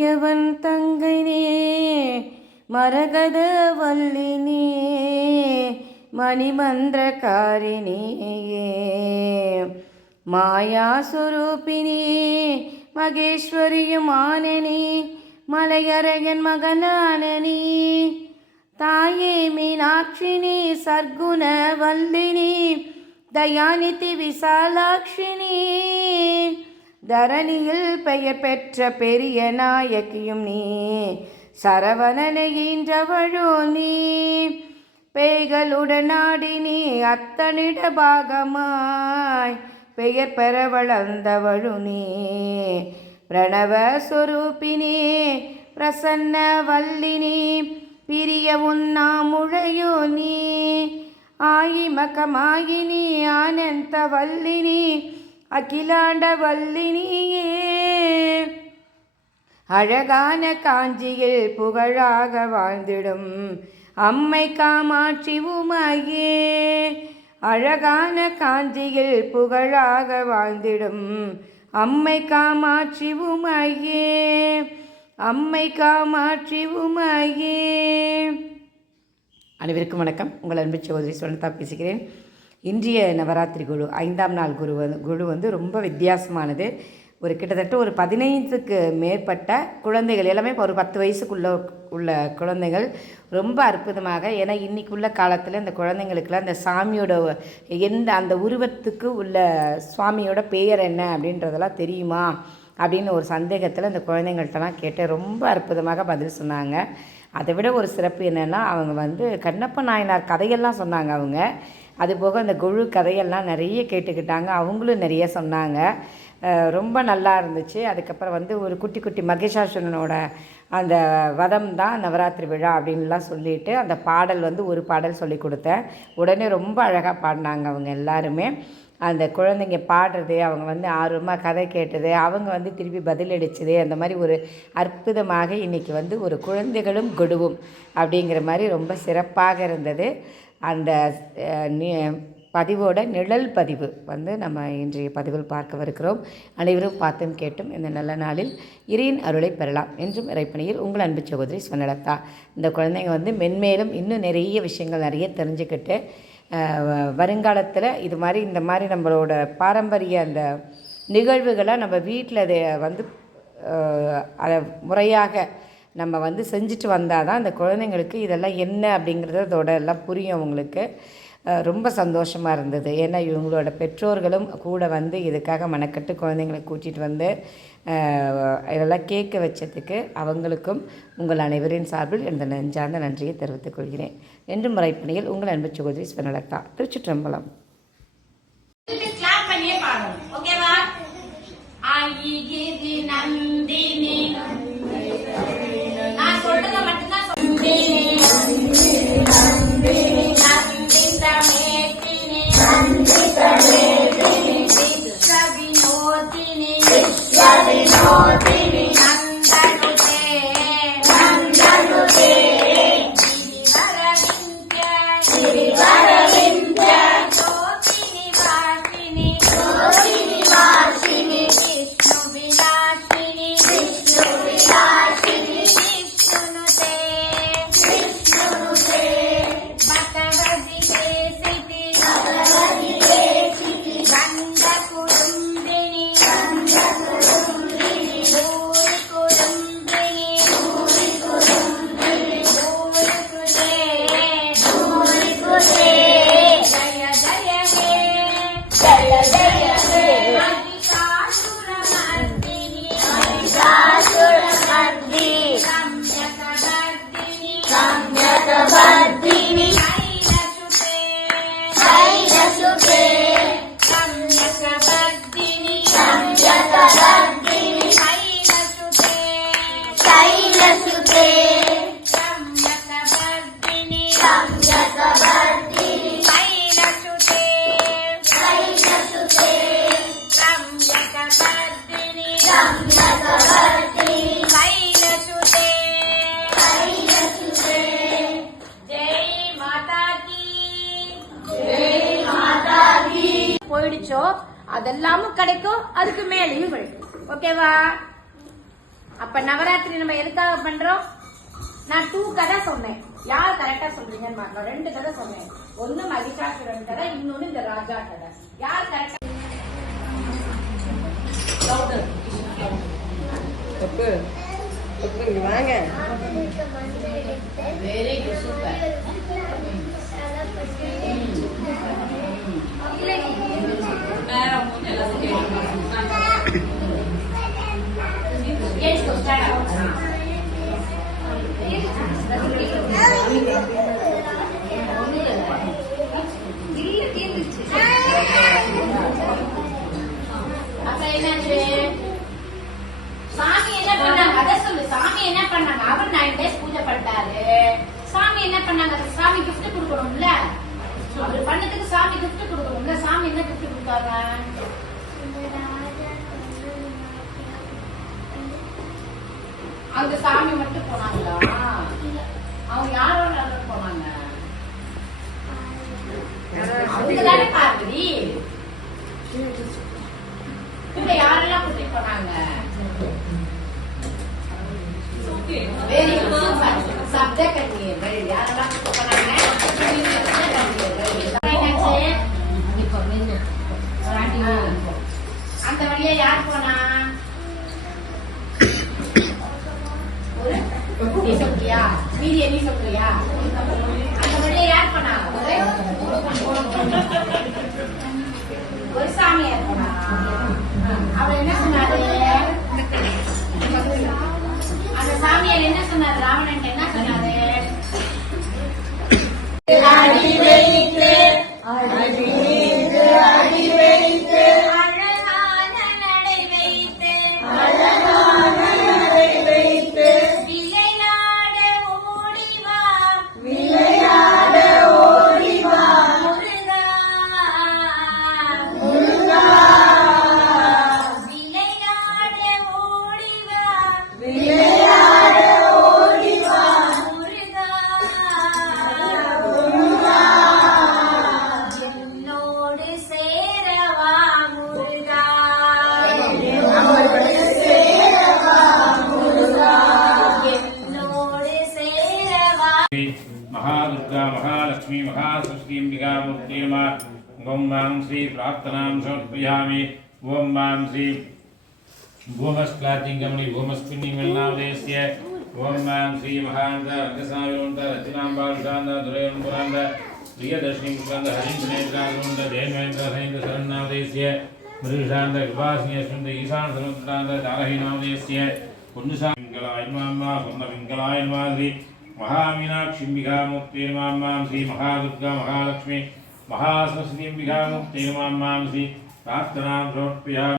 உடையவன் தங்கைனே மரகத வல்லினே மணிமந்திரக்காரிணியே மாயாசுரூபினே மகேஸ்வரியுமானனே மலையரையன் மகனானனே தாயே மீனாட்சினி சர்க்குண வல்லினி தயாநிதி விசாலாட்சினி தரணியில் பெயர் பெற்ற பெரிய நாயகியும் நீ. சரவணனையின்றவழோ நீ. பேய்களுடனாடி நீ அத்தனிட பாகமாய். பெயர் பெற வளர்ந்தவழு நீ. பிரணவ சுரூபினே பிரசன்ன வல்லினே பிரிய உன்னாமுழையோ நீ. ஆயிமகமாயினி ஆனந்த வல்லினி அகிலாண்ட வல்லினியே. அழகான காஞ்சியில் புகழாக வாழ்ந்திடும் அம்மை காமாட்சி உமையே. அழகான காஞ்சியில் புகழாக வாழ்ந்திடும் அம்மை காமாட்சி உமையே. அம்மை காமாட்சி உமையே. அனைவருக்கும் வணக்கம். உங்கள் அன்பு சகோதரி சுவனதா பேசுகிறேன். இன்றைய நவராத்திரி குழு ஐந்தாம் நாள் குரு வந்து குழு வந்து ரொம்ப வித்தியாசமானது. ஒரு கிட்டத்தட்ட ஒரு பதினைந்துக்கு மேற்பட்ட குழந்தைகள் எல்லாமே ஒரு பத்து வயசுக்குள்ள உள்ள குழந்தைகள். ரொம்ப அற்புதமாக ஏன்னா இன்னைக்கு உள்ள காலத்தில் இந்த குழந்தைங்களுக்குலாம் அந்த சாமியோட எந்த அந்த உருவத்துக்கு உள்ள சுவாமியோட பெயர் என்ன அப்படின்றதெல்லாம் தெரியுமா? அப்படின்னு ஒரு சந்தேகத்தில் அந்த குழந்தைங்கள்ட்டலாம் கேட்டு ரொம்ப அற்புதமாக பதில் சொன்னாங்க. அதை விட ஒரு சிறப்பு என்னென்னா அவங்க வந்து கண்ணப்ப நாயனார் கதையெல்லாம் சொன்னாங்க அவங்க. அதுபோக அந்த குழு கதையெல்லாம் நிறைய கேட்டுக்கிட்டாங்க. அவங்களும் நிறைய சொன்னாங்க. ரொம்ப நல்லா இருந்துச்சு. அதுக்கப்புறம் வந்து ஒரு குட்டி குட்டி மகேஷாசுரனோட அந்த வதம் தான் நவராத்திரி விழா அப்படின்லாம் சொல்லிட்டு அந்த பாடல் வந்து ஒரு பாடல் சொல்லி கொடுத்தேன். உடனே ரொம்ப அழகாக பாடினாங்க அவங்க எல்லாருமே. அந்த குழந்தைங்க பாடுறது அவங்க வந்து ஆர்வமாக கதை கேட்டது அவங்க வந்து திருப்பி பதிலடிச்சது அந்த மாதிரி ஒரு அற்புதமாக இன்றைக்கி வந்து ஒரு குழந்தைகளும் கொடுவும் அப்படிங்கிற மாதிரி ரொம்ப சிறப்பாக இருந்தது. அந்த பதிவோட நிழல் பதிவு வந்து நம்ம இன்றைய பதிவில் பார்க்கவிருக்கிறோம். அனைவரும் பார்த்தும் கேட்டும் இந்த நல்ல நாளில் இறையின் அருளை பெறலாம் என்றும் இறைப்பணியில் உங்கள் அன்பு சகோதரி சொன்னலத்தா. இந்த குழந்தைங்க வந்து மென்மேலும் இன்னும் நிறைய விஷயங்கள் நிறைய தெரிஞ்சுக்கிட்டு வருங்காலத்தில் இது மாதிரி இந்த மாதிரி நம்மளோட பாரம்பரிய அந்த நிகழ்வுகளை நம்ம வீட்டில் அதை வந்து அதை முறையாக நம்ம வந்து செஞ்சுட்டு வந்தால் தான் அந்த குழந்தைங்களுக்கு இதெல்லாம் என்ன அப்படிங்கிறது அதோட எல்லாம் புரியும் அவங்களுக்கு. ரொம்ப சந்தோஷமாக இருந்தது. ஏன்னா இவங்களோட பெற்றோர்களும் கூட வந்து இதுக்காக மெனக்கட்டு குழந்தைங்களை கூட்டிகிட்டு வந்து இதெல்லாம் கேட்க வச்சதுக்கு அவங்களுக்கும் உங்கள் அனைவரின் சார்பில் இந்த நெஞ்சார்ந்த நன்றியை தெரிவித்துக் கொள்கிறேன். என்று முறைப்பணியில் உங்கள் அன்பு சகோதரி ஸ்வனலதா திருச்சிற்றம்பலம். ஓகேவா நந்தினி போயிடுச்சோ அதெல்லாமும் கிடைக்கும் அதுக்கு மேலேயும் கிடைக்கும். ஓகேவா? அப்ப நவராத்திரி நம்ம எதுக்காக பண்றோம்? நான் டூ கதை சொன்னேன். யார் கரெக்டா சொல்றீங்கன்னு பாருங்க. ரெண்டு கதை சொன்னேன். ஒண்ணு மகிஷாசுரன் கதை இன்னொன்னு இந்த ராஜா கதை. யார் கரெக்டா தப்பு. தப்பு. இங்க வாங்க. Very good super. என்னாச்சு சாமி என்ன பண்ணாங்க? அத சொல்லு. சாமி என்ன பண்ணாங்க? அவர் நைன் டேஸ் பூஜை பண்ணிட்டாரு. சாமி என்ன பண்ணாங்க? சாமி gift கொடுக்கணும்ல. அவர் பண்ணதுக்கு சாமி gift கொடுக்கணும்ல. சாமி என்ன gift கொடுத்தாங்க? அந்த சாமி மட்டும் போனாங்களா? அவங்க யாரோட போனாங்க. அவங்க தானே பார்வதி இப்ப யாரெல்லாம் கூட்டிட்டு போனாங்க? வெரி குட் வெரி யாரெல்லாம் கூட்டிட்டு போனாங்க? என்னாச்சு? அந்த வழியா யார் போனா? ஒரு. நீ சொல்றியா? மீதி சொல்றியா? அந்த சாமியார் என்ன சொன்னார் प्रार्थनां समर्पयामि ॐ माँ श्री भूमस्क्लातिङ्गमणि भूमस्मिन्निमिल्नावदयस्य ॐ माँ श्री महान्त अर्घसाविरुन्त रचनाम्बालुषान्त दुरयम्बुरान्त प्रियदर्शिनिमुखान्त हरिन्द्रेन्द्रान्त जयमेन्द्रसैन्द शरण्णावदयस्य मृषान्त कृपासिंहशुन्द ईशानसमुद्रान्त दारहीनावदयस्य श्री महादुर्गा, महालक्ष्मी महासरस्वतीं विघामुक्ते मां मां श्री प्रार्थनां समर्पयामि